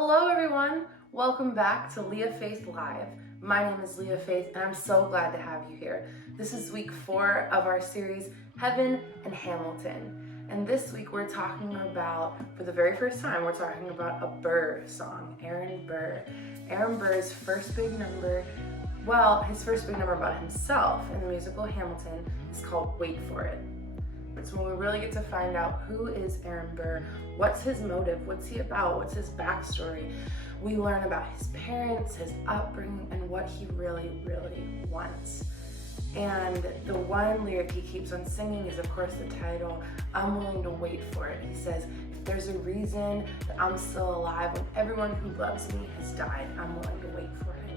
Hello everyone, welcome back to Leah Faith Live. My name is Leah Faith and I'm so glad to have you here. This is week 4 of our series, Heaven and Hamilton. And this week we're talking about, for the very first time, we're talking about a Burr song, Aaron Burr. Aaron Burr's first big number, his first big number about himself in the musical Hamilton is called Wait For It. It's when we really get to find out who is Aaron Burr, what's his motive, what's he about, what's his backstory. We learn about his parents, his upbringing, and what he really, really wants. And the one lyric he keeps on singing is, of course, the title, I'm Willing to Wait For It. He says, if there's a reason that I'm still alive when everyone who loves me has died, I'm willing to wait for it.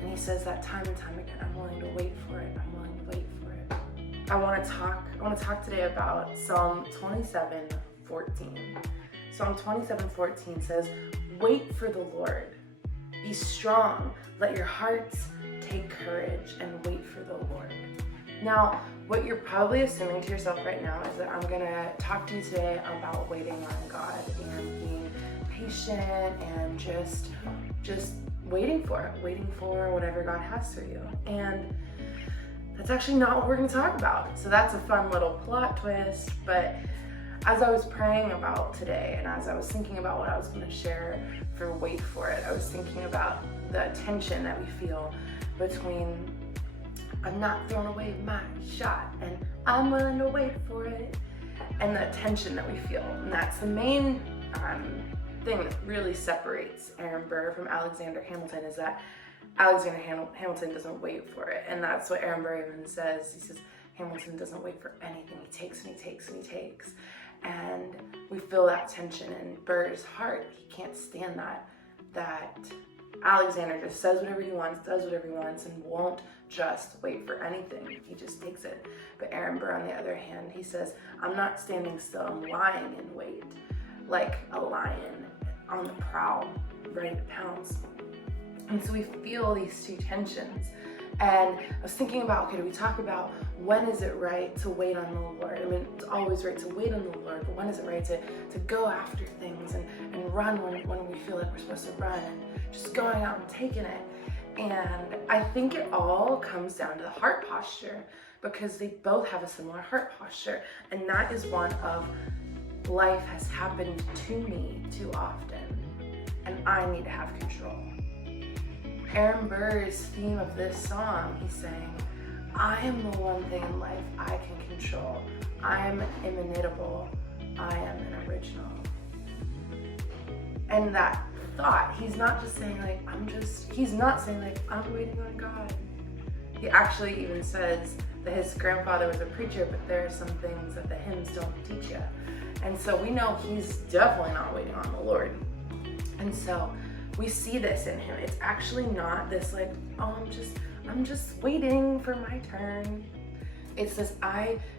And he says that time and time again, I'm willing to wait for it, I'm willing to wait for it. I want to talk today about Psalm 27:14. Psalm 27:14 says, wait for the Lord. Be strong. Let your hearts take courage and wait for the Lord. Now, what you're probably assuming to yourself right now is that I'm going to talk to you today about waiting on God and being patient and just waiting for whatever God has for you. And that's actually not what we're going to talk about. So that's a fun little plot twist. But as I was praying about today and as I was thinking about what I was going to share for Wait For It, I was thinking about the tension that we feel between I'm not throwing away my shot and I'm willing to wait for it, and the tension that we feel. And that's the main thing that really separates Aaron Burr from Alexander Hamilton, is that Alexander Hamilton doesn't wait for it. And that's what Aaron Burr even says. He says Hamilton doesn't wait for anything. He takes and he takes and he takes. And we feel that tension in Burr's heart. He can't stand that Alexander just says whatever he wants, does whatever he wants, and won't just wait for anything. He just takes it. But Aaron Burr, on the other hand, he says, I'm not standing still, I'm lying in wait, like a lion on the prowl, ready to pounce. And so we feel these two tensions. And I was thinking about, okay, do we talk about when is it right to wait on the Lord? I mean, it's always right to wait on the Lord, but when is it right to go after things and run when we feel like we're supposed to run, and just going out and taking it? And I think it all comes down to the heart posture, because they both have a similar heart posture. And that is one of, life has happened to me too often, and I need to have control. Aaron Burr's theme of this song, he's saying, I am the one thing in life I can control. I am inimitable. I am an original. And that thought, he's not just saying he's not saying I'm waiting on God. He actually even says that his grandfather was a preacher, but there are some things that the hymns don't teach you. And so we know he's definitely not waiting on the Lord. And so we see this in him. It's actually not this I'm just waiting for my turn. It's this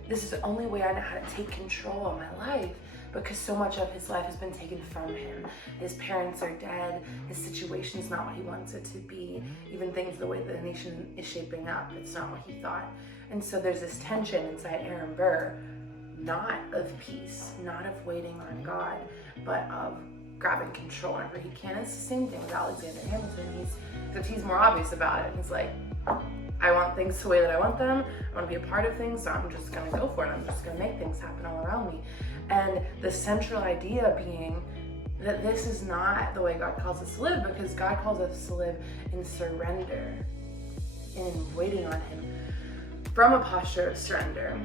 is the only way I know how to take control of my life, because so much of his life has been taken from him. His parents are dead. His situation is not what he wants it to be. Even things, the way the nation is shaping up, it's not what he thought. And so there's this tension inside Aaron Burr, not of peace, not of waiting on God, but of grabbing control whenever he can. It's the same thing with Alexander Hamilton. He's more obvious about it. He's like, I want things the way that I want them. I want to be a part of things, so I'm just going to go for it. I'm just going to make things happen all around me. And the central idea being that this is not the way God calls us to live, because God calls us to live in surrender, in waiting on him from a posture of surrender.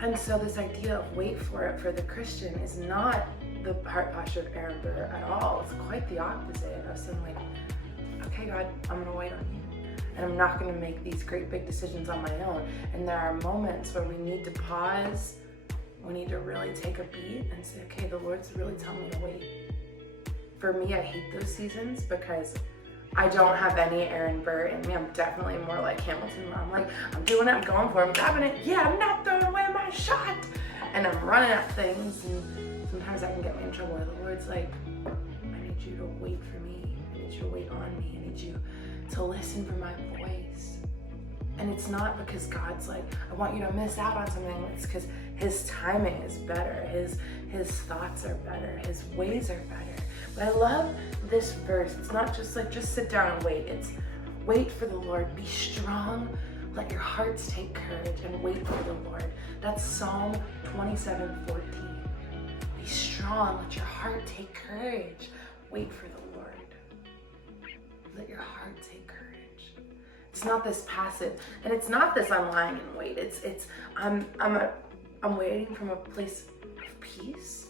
And so this idea of wait for it for the Christian is not the heart posture of Aaron Burr at all. It's quite the opposite of saying okay, God, I'm gonna wait on you, and I'm not gonna make these great big decisions on my own. And there are moments where we need to pause, we need to really take a beat and say, okay, the Lord's really telling me to wait. For me, I hate those seasons because I don't have any Aaron Burr in me. I'm definitely more like Hamilton, where I'm I'm doing it, I'm going for it, I'm grabbing it, yeah, I'm not throwing away my shot, and I'm running at things. And sometimes that can get me in trouble, where the Lord's like, I need you to wait for me. I need you to wait on me. I need you to listen for my voice. And it's not because God's like, I want you to miss out on something. It's because his timing is better. His thoughts are better. His ways are better. But I love this verse, it's not just like, just sit down and wait. It's wait for the Lord, be strong, let your hearts take courage and wait for the Lord. That's Psalm 27:14. Be strong, let your heart take courage, wait for the Lord. Let your heart take courage. It's not this passive, and it's not this I'm lying in wait. It's I'm waiting from a place of peace,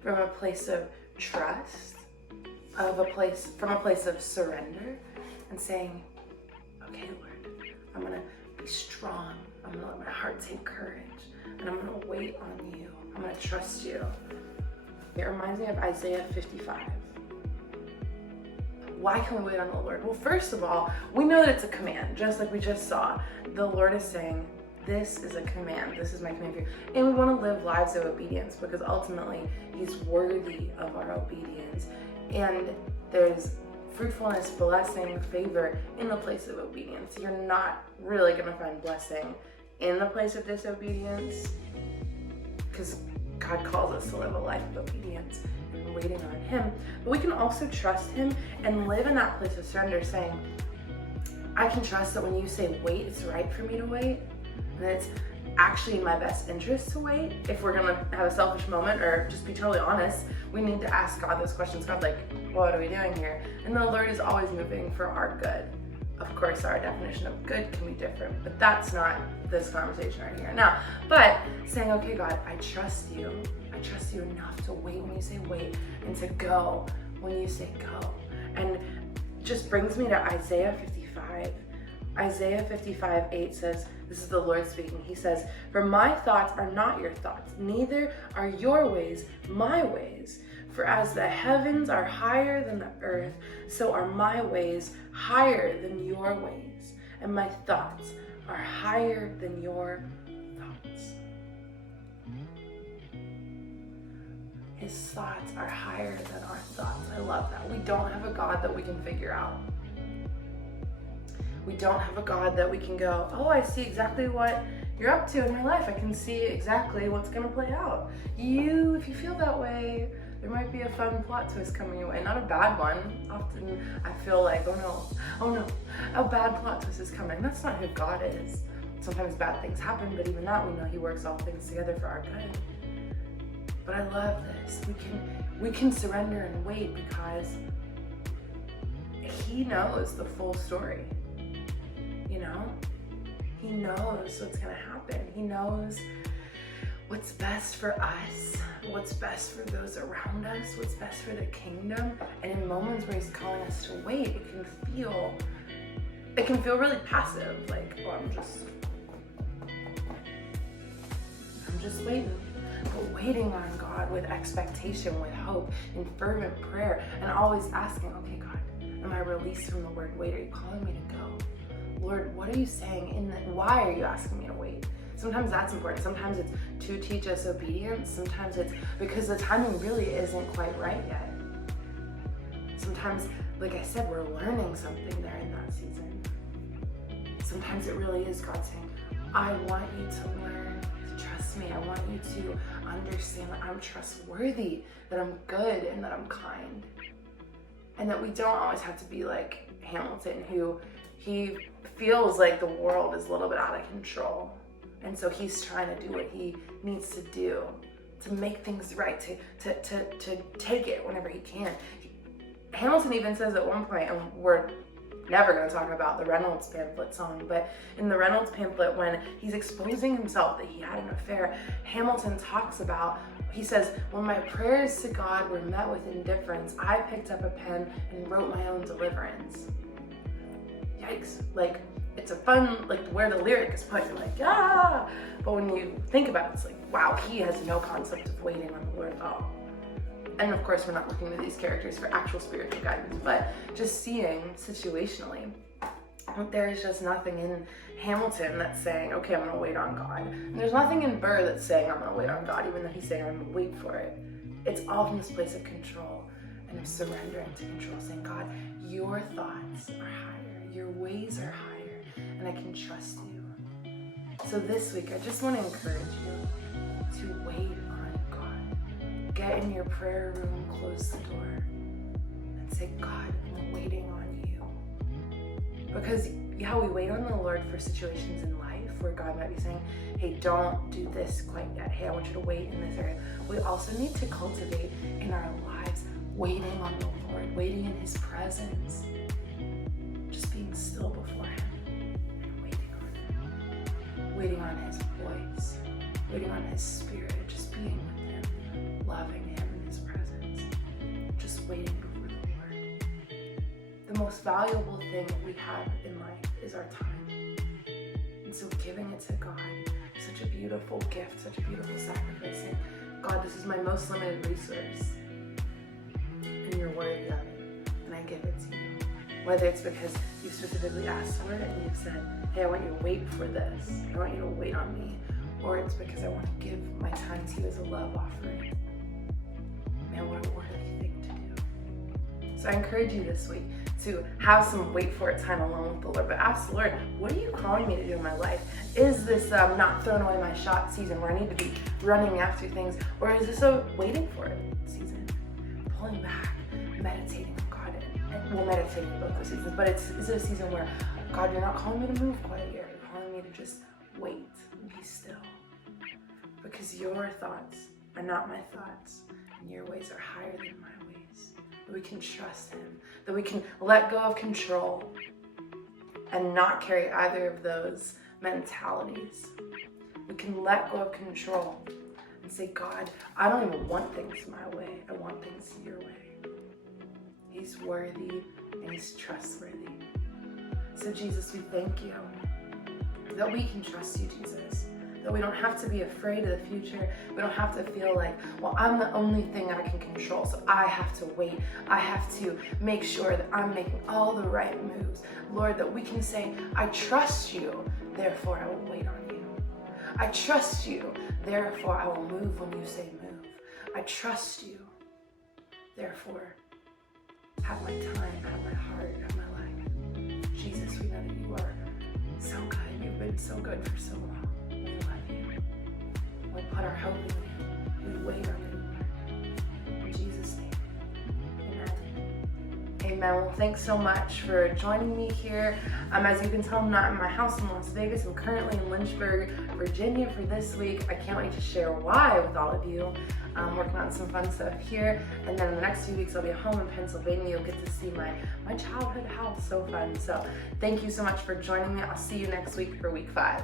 from a place of trust, from a place of surrender, and saying, okay, Lord, I'm gonna be strong. I'm gonna let my heart take courage, and I'm gonna wait on you. I'm gonna trust you. It reminds me of Isaiah 55. Why can we wait on the Lord? Well, first of all, we know that it's a command, just like we just saw. The Lord is saying, this is a command. This is my command for you. And we want to live lives of obedience because ultimately He's worthy of our obedience. And there's fruitfulness, blessing, favor in the place of obedience. You're not really going to find blessing in the place of disobedience because God calls us to live a life of obedience and waiting on Him. But we can also trust Him and live in that place of surrender, saying, I can trust that when you say wait, it's right for me to wait, and it's actually in my best interest to wait. If we're gonna have a selfish moment or just be totally honest, we need to ask God those questions. God, like, what are we doing here? And the Lord is always moving for our good. Of course, our definition of good can be different, but that's not this conversation right here now. But saying, okay, God, I trust you. I trust you enough to wait when you say wait and to go when you say go. And just brings me to Isaiah 55. Isaiah 55:8 says, this is the Lord speaking. He says, for my thoughts are not your thoughts, neither are your ways my ways. For as the heavens are higher than the earth, so are my ways higher than your ways, and my thoughts are higher than your thoughts. His thoughts are higher than our thoughts. I love that. We don't have a God that we can figure out. We don't have a God that we can go, oh, I see exactly what you're up to in your life. I can see exactly what's going to play out. If you feel that way, there might be a fun plot twist coming your way. Not a bad one. Often I feel like, oh no, a bad plot twist is coming. That's not who God is. Sometimes bad things happen, but even that we know He works all things together for our good. But I love this. We can surrender and wait because He knows the full story. You know? He knows what's gonna happen. He knows what's best for us, what's best for those around us, what's best for the kingdom. And in moments where He's calling us to wait, it can feel really passive, like, oh, I'm just waiting. But waiting on God with expectation, with hope, in fervent prayer, and always asking, okay, God, am I released from the word wait? Are you calling me to go? Lord, what are you saying? Why are you asking me to wait? Sometimes that's important. Sometimes it's to teach us obedience. Sometimes it's because the timing really isn't quite right yet. Sometimes, like I said, we're learning something there in that season. Sometimes it really is God saying, I want you to learn to trust me. I want you to understand that I'm trustworthy, that I'm good, and that I'm kind. And that we don't always have to be like Hamilton, who he feels like the world is a little bit out of control. And so he's trying to do what he needs to do to make things right, to take it whenever he can. Hamilton even says at one point, and we're never going to talk about the Reynolds pamphlet song, but in the Reynolds pamphlet, when he's exposing himself that he had an affair, Hamilton talks about, he says, when my prayers to God were met with indifference, I picked up a pen and wrote my own deliverance. Yikes. Like, it's a fun, like, where the lyric is put, you're like, ah! But when you think about it, it's like, wow, he has no concept of waiting on the Lord at all. And of course, we're not looking to these characters for actual spiritual guidance, but just seeing situationally, there is just nothing in Hamilton that's saying, okay, I'm gonna wait on God. And there's nothing in Burr that's saying, I'm gonna wait on God, even though he's saying, I'm gonna wait for it. It's all from this place of control and of surrendering to control, saying, God, your thoughts are higher, your ways are higher, and I can trust you. So this week, I just wanna encourage you to wait on God. Get in your prayer room, close the door, and say, God, I'm waiting on you. Because yeah, we wait on the Lord for situations in life where God might be saying, hey, don't do this quite yet. Hey, I want you to wait in this area. We also need to cultivate in our lives waiting on the Lord, waiting in his presence, just being still before him and waiting on him, waiting on his voice, waiting on his spirit, just being with him, loving him in his presence, just waiting before the Lord. The most valuable thing we have in life is our time. And so giving it to God, such a beautiful gift, such a beautiful sacrifice, saying, God, this is my most limited resource, and you're worthy of it, and I give it to you. Whether it's because you specifically asked for it and you've said, hey, I want you to wait for this, I want you to wait on me, or it's because I want to give my time to you as a love offering. Man, what a worthy thing to do. So I encourage you this week to have some wait for it time alone with the Lord, but ask the Lord, what are you calling me to do in my life? Is this not throwing away my shot season where I need to be running after things, or is this a waiting for it season? Pulling back, meditating on God, and well, meditating in both those seasons, but is it a season where, God, you're not calling me to move quite yet, you're calling me to just wait, be still, because your thoughts are not my thoughts, and your ways are higher than my ways. That we can trust him, that we can let go of control and not carry either of those mentalities. We can let go of control and say, God, I don't even want things my way, I want things your way. He's worthy and he's trustworthy. So Jesus, we thank you that we can trust you, Jesus. That we don't have to be afraid of the future. We don't have to feel like, well, I'm the only thing I can control, so I have to wait. I have to make sure that I'm making all the right moves. Lord, that we can say, I trust you, therefore I will wait on you. I trust you, therefore I will move when you say move. I trust you, therefore have my time, have my heart, have my life. Jesus, we know that you are so good. You've been so good for so long. We love you. We put our hope in you. We wait on you, Lord. In Jesus' name, amen. Amen. Well, thanks so much for joining me here. As you can tell, I'm not in my house in Las Vegas. I'm currently in Lynchburg, Virginia for this week. I can't wait to share why with all of you. I'm working on some fun stuff here. And then in the next few weeks, I'll be home in Pennsylvania. You'll get to see my childhood house. So fun. So thank you so much for joining me. I'll see you next week for week 5.